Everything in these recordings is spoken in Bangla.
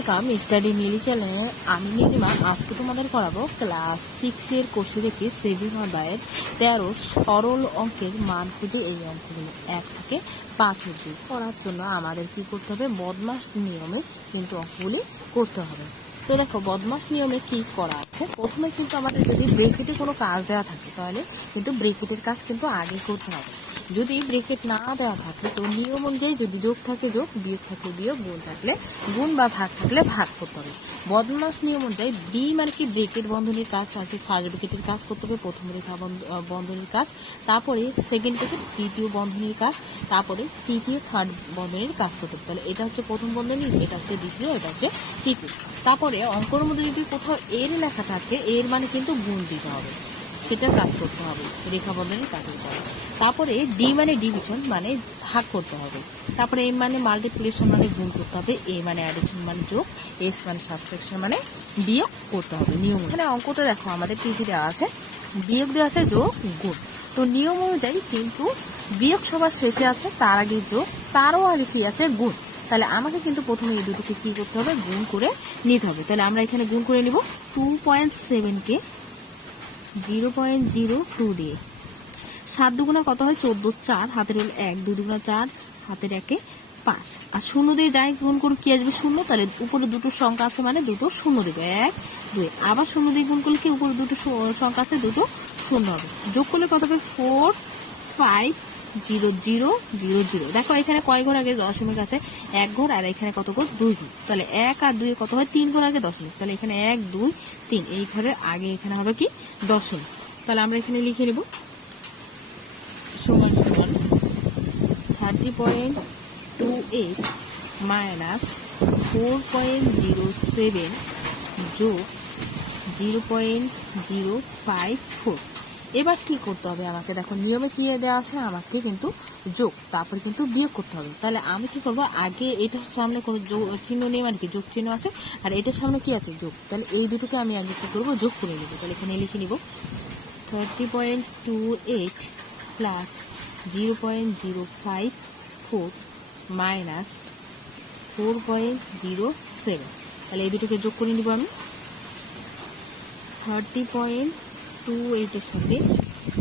ওয়েলকাম স্টাডি নীলি চ্যানেলে। আমি নীলিমা আজকে তোমাদের করাবো ক্লাস 6 এর কোষে থেকে 7 অধ্যায়ের 13 সরল অঙ্কের মান খুঁজে। এই অঙ্কগুলো 1 থেকে 5 অবধি করার জন্য আমাদের কি করতে হবে, বদমাস নিয়মে কিন্তু অঙ্কগুলি করতে হবে। তো দেখো বদমাস নিয়মে কি করা আছে। প্রথমে কিন্তু আমাদের যদি ব্রেকেটে কোনো কাজ দেওয়া থাকে তাহলে কিন্তু ব্রেকেটের কাজ কিন্তু আগে করতে হবে। যদি ব্রেকেট না দেওয়া থাকে তো নিয়ম অনুযায়ী যদি যোগ থাকে যোগ, বিয়োগ থাকলে বিয়োগ, গুণ থাকলে গুণ বা ভাগ থাকলে ভাগ করতে হবে। বদমাস নিয়ম অনুযায়ী বি মানে কি ব্রেকেট বন্ধনীর কাজ আছে, ফার্স্ট ব্রেকেটের কাজ করতে হবে, প্রথম রেখা বন্ধনীর কাজ, তারপরে সেকেন্ড ব্রেকেট তৃতীয় বন্ধনীর কাজ, তারপরে তৃতীয় থার্ড বন্ধনীর কাজ করতে হবে। তাহলে এটা হচ্ছে প্রথম বন্ধনী, এটা হচ্ছে দ্বিতীয়, এটা হচ্ছে তৃতীয়। তারপরে অঙ্কের মধ্যে যদি কোথাও এর লেখা থাকে এর মানে কিন্তু গুণ দিতে হবে, সেটা কাজ করতে হবে, রেখা বন্ধনীর কাজ করতে হবে। তারপরে ডি মানে ডিভিশন মানে ভাগ করতে হবে। তারপরে এম মানে মাল্টিপ্লিকেশন মানে গুণ করতে হবে, এ মানে অ্যাডিশন মানে যোগ, এস মানে সাবট্রাকশন মানে বিয়োগ করতে হবে। নিয়ম মানে অঙ্কটা দেখো আমাদের টিভি দেওয়া আছে, বিয়োগ দেওয়া আছে, যোগ গুণ। তো নিয়ম অনুযায়ী কিন্তু বিয়োগ সবার শেষে আছে, তার আগে যোগ, তারও আগে কি আছে গুণ। তাহলে আমাকে কিন্তু প্রথমে এই দুটোকে কি করতে হবে, গুণ করে নিতে হবে। তাহলে আমরা এখানে গুণ করে নিব 2.7 কে 0.02 দিয়ে। 7 দুগুণা কত হয় 14, 4 হাতের হলো 1, 2 দুগুণা 4 হাতের 1 5, আর শূন্য দিয়ে যাই গুণ করুন কি আসবে শূন্য। তাহলে উপরে দুটো সংখ্যা আছে মানে দুটো শূন্য দেবে, 1 2। আবার শূন্য দিয়ে গুণ করলে কি উপরে দুটো সংখ্যা আছে দুটো শূন্য হবে। যোগ করলে কত হবে 4 5 0 0 0 0। দেখো এখানে কয় ঘর আগে দশমিক আছে, 1 ঘর, আর এখানে কত ঘর 2 ঘর। তাহলে 1 আর 2 কত হয় 3 ঘর আগে দশমিক। তাহলে এখানে 1 2 3 এই ঘরের আগে এখানে হবে কি দশমিক। তাহলে আমরা এখানে লিখে নেব সমান সমান 30.28 মাইনাস 4.07 যোগ 0.054। এবার কি করতে হবে আমাকে, দেখো নিয়মে কি দেওয়া আছে, আমাকে কিন্তু যোগ তারপরে কিন্তু বিয়োগ করতে হবে। তাহলে আমি কি করবো, আগে এটার সামনে কোনো চিহ্ন নেই মানে কি যোগ চিহ্ন আছে, আর এটার সামনে কি আছে যোগ। তাহলে এই দুটোকে আমি আগে কি করবো, যোগ করে নেবো। তাহলে এখানে লিখে নিব 30.28 প্লাস 0.054 মাইনাস 4.07। তাহলে এই দুটোকে যোগ করে নিব আমি। 30.28 এর সাথে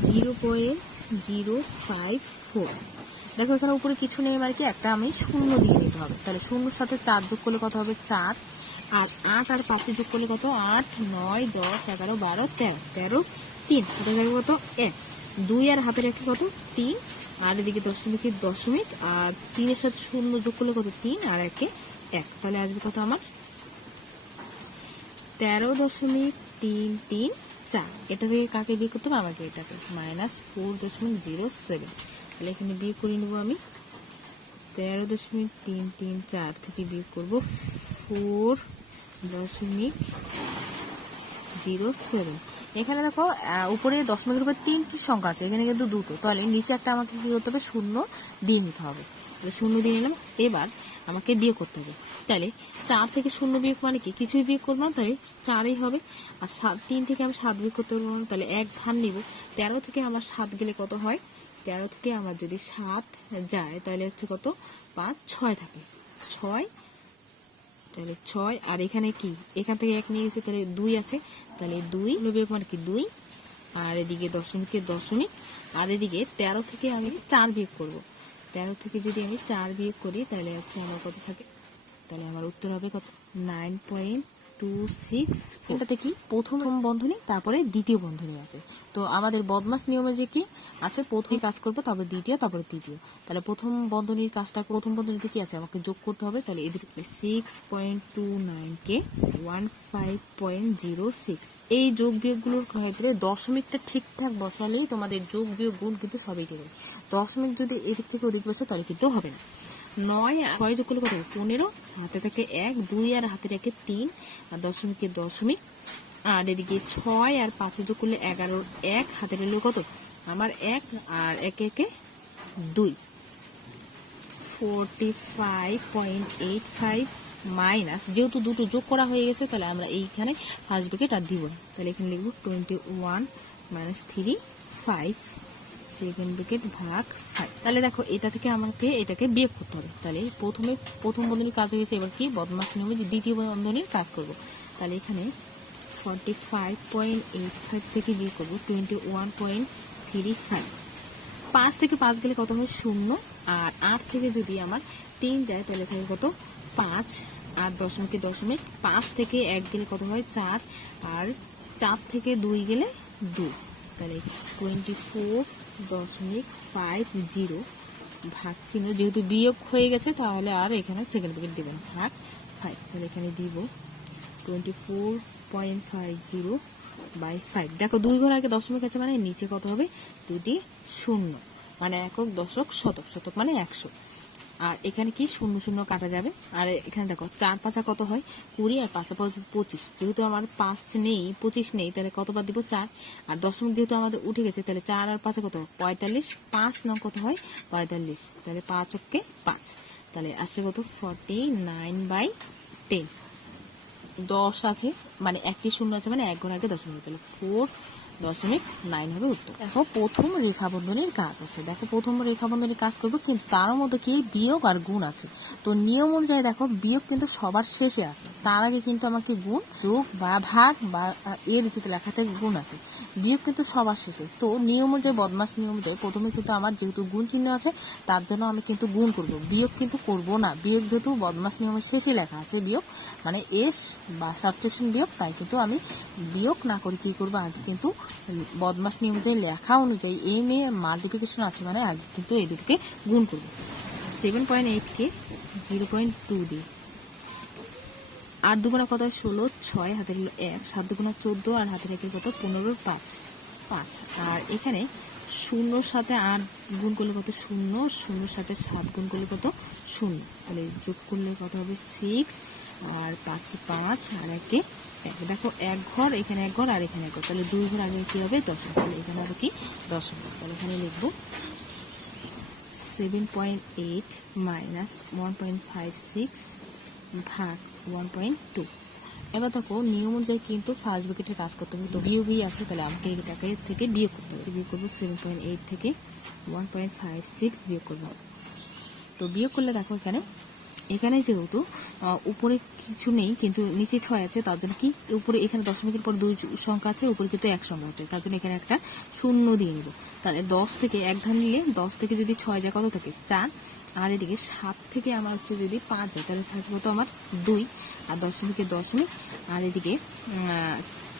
0.054। দেখো এখানে উপরে কিছু নেই মানে কি একটা আমি শূন্য দিয়ে নিতে হবে। তাহলে শূন্যর সাথে 4 যোগ করলে কত হবে 4, আর 8 আর 5 যোগ করলে কত 8 9 10 11 12 13 13 3 হাতে থাকবে কত 1, 2 আর হাতে রাখে কত 3, আর এদিকে দশমিকের দশমিক, আর 3 এর সাথে শূন্য যোগ করলে কত 3 আর 1 1। তাহলে আসবে কত আমার 13.334। এটা থেকে কাকে বিয়োগ করতে হবে, আমাকে এটাকে মাইনাস 4.07। তাহলে এখানে বিয়োগ করে নেবো আমি 13.334 থেকে বিয়োগ করবো 4.07। এখানে দেখো উপরে দশমিকের উপর 3টি সংখ্যা আছে, এখানে কিন্তু দুটো, তাহলে নিচে একটা আমাকে কি করতে হবে শূন্য দিয়ে নিতে হবে। তাহলে শূন্য দিয়ে নিলাম। এবার আমাকে বিয়োগ করতে হবে। তাহলে 4 থেকে শূন্য বিয়োগ মানে কি কিছুই বিয়োগ করবো না, তাহলে 4ই হবে। আর 3 থেকে আমি 7 বিয়োগ করতে পারবো না, তাহলে 1 ধান নিব। 13 থেকে আমার 7 গেলে কত হয়, 13 থেকে আমার যদি 7 যায় তাহলে হচ্ছে কত 5 6 থাকে 6, তাহলে 6। আর এখানে কি এখান থেকে 1 নিয়ে গেছে তাহলে 2 আছে, তাহলে 2 বিয়োগ মানে কি 2, আর এদিকে দশমিকের দশমিক, আর এদিকে 13 থেকে আমি 4 বিয়োগ করব। 13 থেকে যদি আমি 4 বিয়োগ করি তাহলে হচ্ছে আমার কত থাকে, তাহলে আমার উত্তর হবে কত 9.26। এটাতে কি প্রথম বন্ধনী তারপরে দ্বিতীয় বন্ধনী আছে। তো আমাদের বদমাস নিয়মে যে কি আছে, প্রথমে কাজ করবো তারপরে দ্বিতীয় তারপরে তৃতীয়। তাহলে প্রথম বন্ধনীর কাজটা, প্রথম বন্ধনীতে কি আছে আমাকে যোগ করতে হবে। তাহলে এদিকে 6.29 কে 15.06। এই যোগ বিয়োগগুলোর ক্ষেত্রে দশমিকটা ঠিকঠাক বসালেই তোমাদের যোগ বিয়োগ গুণ কিন্তু সবই ঠিক হবে। দশমিক যদি এদিক থেকে ওদিক বসে তাহলে কিন্তু হবে না। 9 আর 6 যোগ করলে কত 15, হাতে থাকে 1, 2 আর হাতে থাকে 3, আর দশমিকের দশমিক, আর এদিকে 6 আর 5 যোগ করলে 11, 1 হাতে রইল কত আমার 1, আর 1 1 2, 45.85 মাইনাস, যেহেতু দুটো যোগ করা হয়ে গেছে তাহলে আমরা এইখানে ফার্স্ট ব্র্যাকেট আর দিব না। তাহলে এখানে লিখব 21 মাইনাস 3 5 সেকেন্ড ব্র্যাকেট ভাগ 5। তাহলে দেখো এটা থেকে আমাকে এটাকে বিয়োগ করতে হবে। তাহলে প্রথম বন্ধনীর কাজ হয়ে গেছে, এবার কি বদমাশ নিয়মে দ্বিতীয় বন্ধনীর কাজ করব। তাহলে এখানে 45.85 থেকে বিয়োগ করবো 21.35। 5 থেকে 5 গেলে কত হয় 0, আর 8 থেকে যদি আমার 3 যায় তাহলে থাকে কত 5, আর দশমিকে দশমিক। 5 থেকে 1 গেলে কত হয় 4, আর 4 থেকে 2 গেলে 2। তাহলে 24.50 ভাগ চিহ্ন, যেহেতু বিয়োগ হয়ে গেছে তাহলে আর এখানে সেকেন্ড ব্র্যাকেট দিবেন ভাগ 5। তাহলে এখানে দিব 24.50/5। দেখো 2 ঘর আগে দশমিক আছে মানে নিচে কত হবে, দুটি শূন্য, মানে একক দশক শতক, শতক মানে 100। আর এখানে কি শূন্য শূন্য কাটা যাবে। আর এখানে দেখো 4 5 কত হয় 20, আর 5 5 25। যেহেতু আমার 5 নেই 25 নেই, তাহলে কতবার দিব 4। আর দশমিক যেহেতু আমাদের উঠে গেছে, তাহলে 4 আর 5 কত 45। 5 নং কত হয় 45, তাহলে 5 অক্কে 5। তাহলে আসছে কত 49/10। 10 আছে মানে একটি শূন্য আছে মানে 1 ঘর আগে দশমিক, তাহলে 4.9 হবে উত্তর। দেখো প্রথম রেখা বন্ধনীর কাজ আছে। দেখো প্রথম রেখা বন্ধনীর কাজ করবো, কিন্তু তার মধ্যে কি বিয়োগ আর গুণ আছে। তো নিয়ম অনুযায়ী দেখো বিয়োগ কিন্তু সবার শেষে আছে, তার আগে কিন্তু আমাকে গুণ, যোগ বা ভাগ বা এর যেটা লেখাতে গুণ আছে, বিয়োগ কিন্তু সবার শেষে। তো নিয়ম অনুযায়ী বদমাশ নিয়ম অনুযায়ী প্রথমে কিন্তু আমার যেহেতু গুণ চিহ্ন আছে তার জন্য আমি কিন্তু গুণ করব, বিয়োগ কিন্তু করব না। বিয়োগ যেহেতু বদমাশ নিয়মের শেষে লেখা আছে বিয়োগ মানে এস বা সাবট্রাকশন বিয়োগ, তাই কিন্তু আমি বিয়োগ না করে কি করবো, আগে কিন্তু বদমাশ নিয়ম অনুযায়ী লেখা অনুযায়ী এম এ মাল্টিপ্লিকেশন আছে মানে আগে কিন্তু এই দুটোকে গুণ করব। 7.8 কে 0.2 দিয়ে 8 দুগুণা কত 16, 6 হাতের হলো 1, 7 দুগুণা 14, আর হাতের একের কত 15, 5। আর এখানে 0 সাথে 8 গুণ করলে কত 0, 0 সাথে 7 গুণ করলে কত 0, তাহলে যোগ করলে কত হবে 6, আর 5 5, আর 1 1। দেখো 1 ঘর এখানে 1 ঘর আর এখানে 1 ঘর, তাহলে 2 ঘর আগে কি হবে দশমিক, তাহলে এখানে হবে কি দশমিক। তাহলে এখানে লিখবো 7.8 মাইনাস 1.56 ভাগ 1.2। এবার দেখো নিয়ম অনুযায়ী কিন্তু ফার্স্ট ব্র্যাকেটের কাজ করতে হবে, তো বিয়োগই আছে, তাহলে আমাকে এটাকে থেকে বিয়োগ করতে হবে। বিয়োগ করবো 7.8 থেকে 1.56 বিয়োগ করবো। তো বিয়োগ করলে দেখো এখানে যেহেতু উপরে কিছু নেই কিন্তু নিচে 6 আছে, তার জন্য কি উপরে এখানে দশমিকের পর 2 সংখ্যা আছে, উপরে কিন্তু 1 সংখ্যা আছে, তার জন্য এখানে একটা শূন্য দিয়ে নিব। তাহলে 10 থেকে 1 ধান নিলে 10 থেকে যদি 6 যায় কত থাকে 4, আর এদিকে 7 থেকে আমার হচ্ছে যদি 5 যায় তাহলে থাকবে তো আমার 2, আর দশমিকে দশমিক, আর এদিকে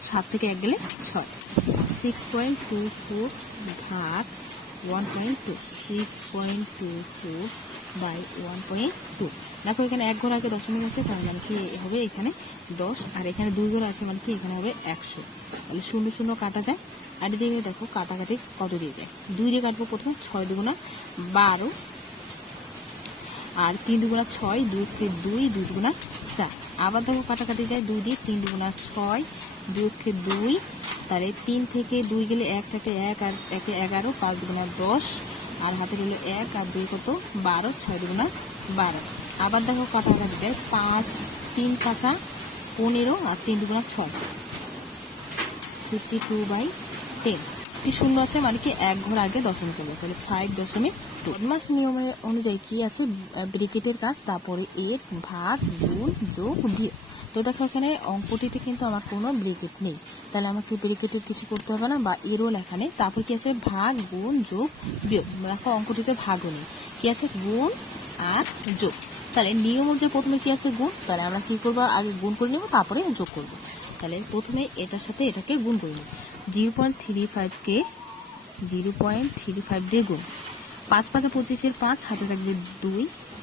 7 থেকে 1 গেলে 6। 6.24 ভাগ 1.2, 6.24/1.2। দেখো এখানে 1 ঘর আগে দশমিক আছে, তার মানে কি হবে এখানে 10, আর এখানে 2 ঘর আছে মানে কি এখানে হবে 100। তাহলে 0 0 কাটা যায়, আর এদিকে দেখো কাটাকাটি কত দিয়ে যায়, 2 দিয়ে কাটবো প্রথমে, 6 দুগুণা 12, আর 3 দুগুণা 6, 2 কে 2, 2 দুগুণা 4। আবার দেখো কাটাকাটি যায় 2 দিয়ে, 3 দুগুণা 6, 2 কে 2, তাহলে 3 থেকে 2 গেলে 1 থাকে 1, আর 1 এ 11, 5 দুগুণা 10, আর হাতে হলো 1, আর 2 কত 12, 6 দুগুণা 12। আবার দেখো কাটাকাটি যায় 5 3 5 15, আর 3 দুগুণা 6, 52/10। কি শূন্য আছে মানে কি 1 ঘর আগে দশমিক হবে, তাহলে 5.2। বদমাশ নিয়মের অনুযায়ী কি আছে ব্র্যাকেটের কাজ, তারপরে এর ভাগ গুণ যোগ বিয়োগ। তো দেখো এখানে অঙ্কটিতে কিন্তু আমার কোনো ব্র্যাকেট নেই, তাহলে আমাকে ব্র্যাকেটের কিছু করতে হবে না বা এরও লেখা নেই। তারপর কি আছে ভাগ গুণ যোগ বিয়োগ। দেখো অঙ্কটিতে ভাগও নেই, কি আছে গুণ আর যোগ। তাহলে নিয়ম অনুযায়ী প্রথমে কি আছে গুণ, তাহলে আমরা কি করবো আগে গুণ করে নেবো তারপরে যোগ করবো। তাহলে প্রথমে এটার সাথে এটাকে গুণ করে নেব। 0.35 কে 0.35 দিয়ে গুণ। 5 5 25 5, হাতে থাকবে 2,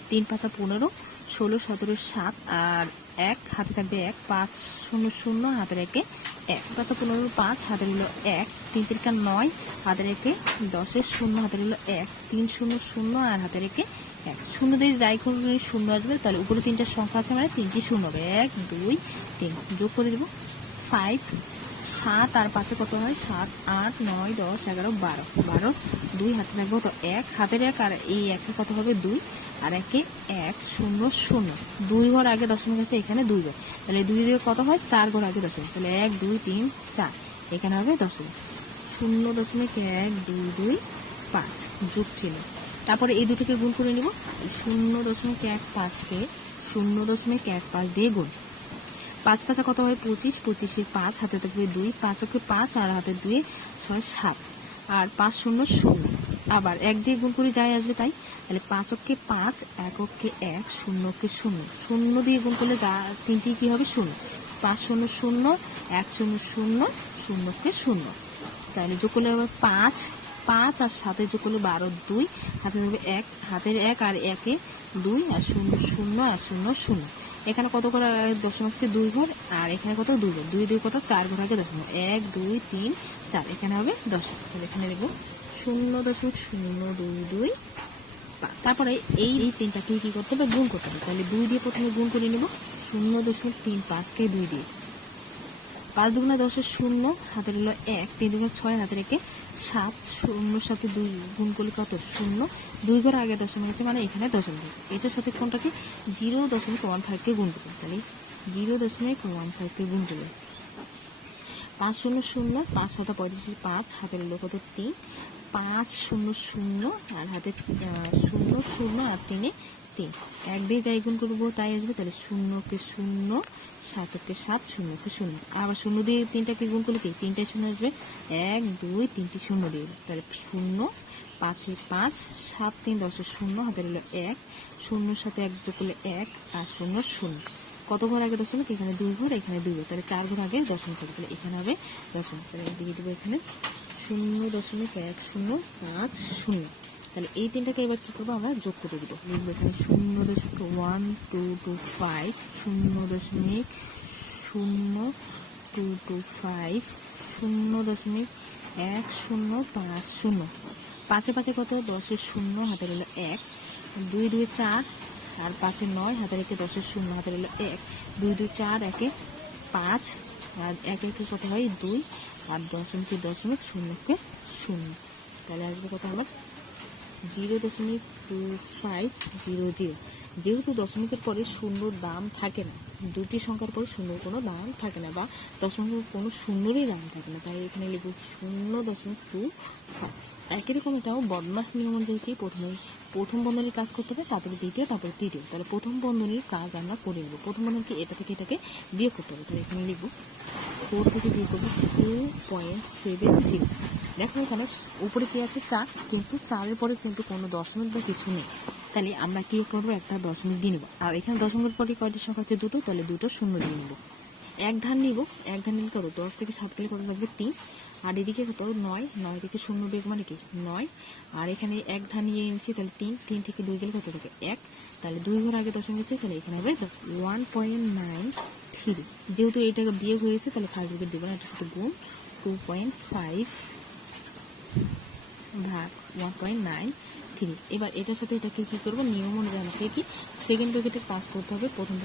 3 5 15, 16 17 7, আর 1 হাতে থাকবে 1, 5 0 0, হাতের একে 1, 5 15 5, হাতের হলো 1, 3 3 9, হাতের একে 10 0, হাতের হলো 1, 3 0 0, আর হাতের একে 1। শূন্য দিয়ে যাই কোনো শূন্য আসবে, তাহলে উপরে 3টা সংখ্যা আছে মানে 3টি শূন্য হবে, 1 2 3 যোগ করে দেবো 5, 7 আর 5 কত হয় 7 8 9 10 11 12, 12 2 হাতে থাকবো তো 1, হাতের 1, আর এই 1 কত হবে 2, আর 1 1 0 0, 2 ঘর আগে দশমিক আছে এখানে 2 ঘর, তাহলে 2 দিয়ে কত হয় 4 ঘর আগে দশমিক, তাহলে 1 2 3 4, এখানে হবে দশমিক 0.1 2 2 5 যোগ ছিল। তারপরে এই দুটোকে গুণ করে নিব। 0.15কে 0.15 দিয়ে গুণ। 5 5 কত হয় 25, 25 5 হাতে থাকবে 2, 5 কে 5 আর হাতে 2 6 7 আর 5 0 0। আবার 1 দিয়ে গুণ করে যাই আসবে তাই, তাহলে 5 কে 5, 1 কে 1, 0 কে 0, 0 দিয়ে গুণ করলে যা তিনটি কি হবে 0, 5 0 0, 1 0 0, 0 কে 0। তাহলে যোগ করলে হবে 5 5 আর 7 যোগ করলে 12 2 হাতে থাকবে 1, হাতের 1 আর 1 এ 2 আর 0 0 আর 0 0। এখানে কত করে দশমিক আছে 2 ঘর, আর এখানে কত 2 ঘর, 2 2 কত 4 ঘর আগে দশমিক 1 2 3 4, এখানে হবে দশমিক। তাহলে এখানে লিখবো 0.022। তারপরে এই তিনটাকে কি করতে হবে গুণ করতে হবে। তাহলে 2 দিয়ে প্রথমে গুণ করে নেব। 0.35কে 2 দিয়ে, 5 দুগুণা 10 0, হাতের হলো 1, 3 দুগুণা 6, হাতের 1 7, 0 সাথে 2 গুণ করলে কত 0, 2 ঘর আগে দশমিক আছে মানে এখানে দশমিক। এটার সাথে কোনটাকে 0.15কে গুণ করবে। তাহলে 0.15কে গুণ করবে। 5 0 0, 5 7 35, 5 হাতের হলো কত 3, 5 0 0 আর হাতে 0 0 আর 3 3, 1 দিয়ে যাই গুণ করবো তাই আসবে। তাহলে 0 কে 0, 7 কে 7, 0 কে 0। আবার 0 দিয়ে 3টাকে গুণ করলে কি 3টায় 0 আসবে, 1 2 3টি 0 দিয়ে, তাহলে 0 5 এ 5, 7 3 10 0, হাতের হলো 1, 0 সাথে 1 যোগ করলে 1 আর 0 0। কত ঘর আগে দশমিক, এখানে 2 ঘর, এখানে 2 ঘর, তাহলে 4 ঘর আগে দশমিক হবে। তাহলে এখানে হবে দশমিক। তাহলে দিয়ে দেবো এখানে 0.1050। তাহলে এই তিনটাকে এবার কি করবো আমরা যোগ করে দেবো। লিখবো এখানে 0.1225, 0.0225, 0.1050। 5 5 কত 10 0, হাতের হলো 1, 2 2 4 আর 5 9, হাতের 1 10 0, হাতের হলো 1, 2 2 4 1 5 আর 1 1 কত হয় 2 আর দশমিক 0 তাহলে আসবে কত আমার 0.2500। যেহেতু দশমিকের পরে শূন্যর দাম থাকে না, দুটি সংখ্যার পরে শূন্যর কোনো দাম থাকে না বা দশমিকের কোনো শূন্যরই দাম থাকে না, তাই এখানে লিখব 0.25। একই রকম এটাও বদমাস নিয়ম অনুযায়ী প্রথম বন্ধনীর কাজ করতে হবে, তারপরে দ্বিতীয়, তারপরে তৃতীয়। তাহলে প্রথম বন্ধনীর কাজ আমরা করে নেব। প্রথম বন্ধনীকে এটা থেকে এটাকে বিয়োগ করতে হবে। তাহলে এখানে লিখব 4 থেকে বিয়োগ করবো 2.70। দেখো এখানে উপরে কি আছে 4, কিন্তু 4-এর পরে কিন্তু কোনো দশমিক বা কিছু নেই। তাহলে আমরা কি করবো একটা দশমিক দিয়ে নেব। আর এখানে দশমিকের পরে কয়টি সংখ্যা আছে 2টো, তাহলে 2টো শূন্য দিয়ে নেব। এক ধান নিব, এক ধান নিলে করো 10 থেকে 7 গেলে কত থাকবে 3, আর এদিকে কত 9, 9 থেকে 0 বিয়োগ মানে কি 9, আর এখানে এক ধান নিয়ে এনেছি তাহলে 3, 3 থেকে 2 গেলে কত থাকে 1, তাহলে 2 ঘর আগে দশমিক আছে, তাহলে এখানে হবে 1.93। যেহেতু এইটাকে বিয়োগ হয়েছে তাহলে ফার্স্ট ব্র্যাকেট দেবো না, এটা সাথে গুণ 2.5 ভাগ 1.93। এবার এটার সাথে এটাকে কি করবো নিয়ম অনুযায়ী আমাকে কি সেকেন্ড ব্র্যাকেটে পাস করতে হবে প্রথম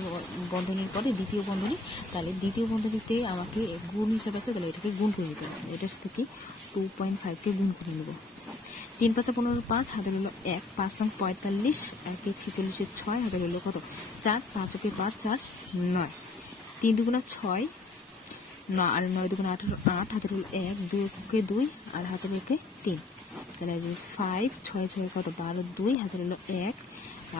বন্ধনীর পরে দ্বিতীয় বন্ধনী। তাহলে দ্বিতীয় বন্ধনীতে আমাকে গুণ হিসাবে আছে, তাহলে এটাকে গুণ করে নিতে হবে। এটার সাথে কি 2.5কে গুণ করে নেব। 3 5 15 5, হাতে গেল 1, 5 5 45, 1 46 6, হাতে গেল কত 4, 5 5 4 9, 3 2 6 9 আর 9 2 18, 8 হাতের হলো 1, 2 কে 2 আর হাতের 1 3, তাহলে 5 6 6 কত 12 2, হাতের হলো 1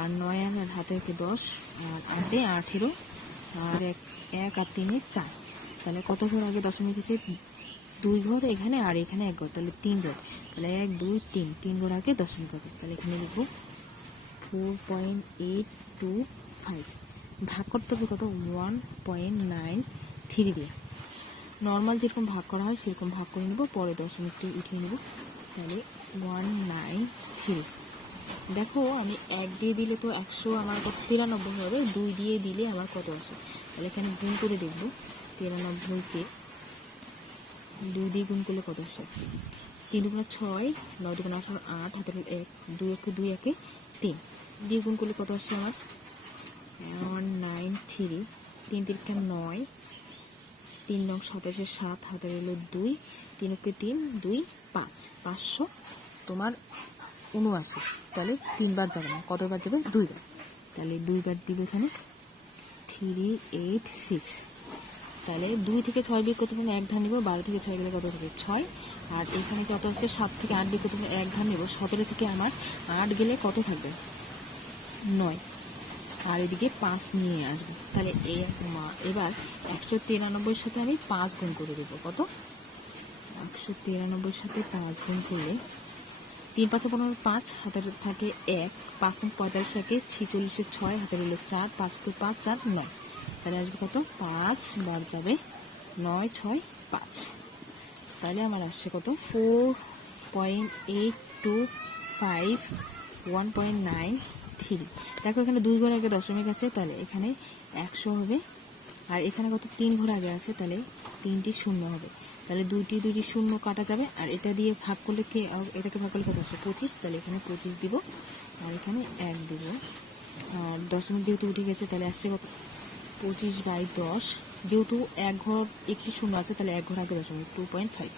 আর 9 আর হাতের 10 আর 8 18 আর 1 আর 3 4। তাহলে কত ঘর আগে দশমিক আছে 2 ঘর এখানে আর এখানে 1 ঘর, তাহলে 3 ঘর, তাহলে 1 2 3 3 ঘর আগে দশমিক হবে। তাহলে এখানে লিখবো 4.825 ভাগ করতে হবে কত 1.93 দিয়ে। নর্মাল যেরকম ভাগ করা হয় সেরকম ভাগ করে নেব, পরে দশমিকটি উঠিয়ে নেব। তাহলে 193। দেখো আমি 1 দিয়ে দিলে তো 100 আমার কত 93 হবে, 2 দিয়ে দিলে আমার কত আসে। তাহলে এখানে গুণ করে দেখবো 93কে 2 দিয়ে গুণ করলে কত আসে। 3 2 6, 9 2 18, 8 হাতের 1, 2 1 2 1 3 দিয়ে গুণ করলে কত আসে আমার 193। 3 3 9, 3 9 27 7, হাতের হলো 2, 3 3 2 5, 500 তোমার 79। তাহলে 3 বার যাবে না, কতবার যাবে 2 বার, তাহলে 2 বার দিব এখানে 386। তাহলে 2 থেকে 6 বিয়োগ করতে পারবো, 1 ধান নিব, 12 থেকে 6 গেলে কত হবে 6 আর এখানে কত আছে 7 থেকে 8 দিয়ে প্রথমে 1 ঘর নেব, 17 থেকে আমার 8 গেলে কত থাকবে 9, আর এদিকে 5 নিয়ে আসবো। তাহলে এবার 193 সাথে আমি 5 গুণ করে দেবো। কত 193 সাথে 5 গুণ করলে 3 5 15 5 হাতে থাকে 1, 5 45 থাকে 46 6 হাতে রইল 4, 5 2 5 4 9, তাহলে আসবে কত 5 বার যাবে 9 6 5, তাহলে আমার আসছে কত 4.825 1.93। দেখো এখানে 2 ঘর আগে দশমিক আছে, তাহলে এখানে 100 হবে, আর এখানে কত 3 ঘর আগে আছে, তাহলে 3টি শূন্য হবে, তাহলে দুইটি শূন্য কাটা যাবে, আর এটা দিয়ে ভাগ করলে কি, এটাকে ভাগ করলে কত আসছে 25, তাহলে এখানে 25 দিব, আর এখানে 1 দিব, আর দশমিক যেহেতু উঠে গেছে তাহলে আসছে কত 25/10, যেহেতু 1 ঘর একটি শূন্য আছে তাহলে 1 ঘর আগে দশমিক 2.5।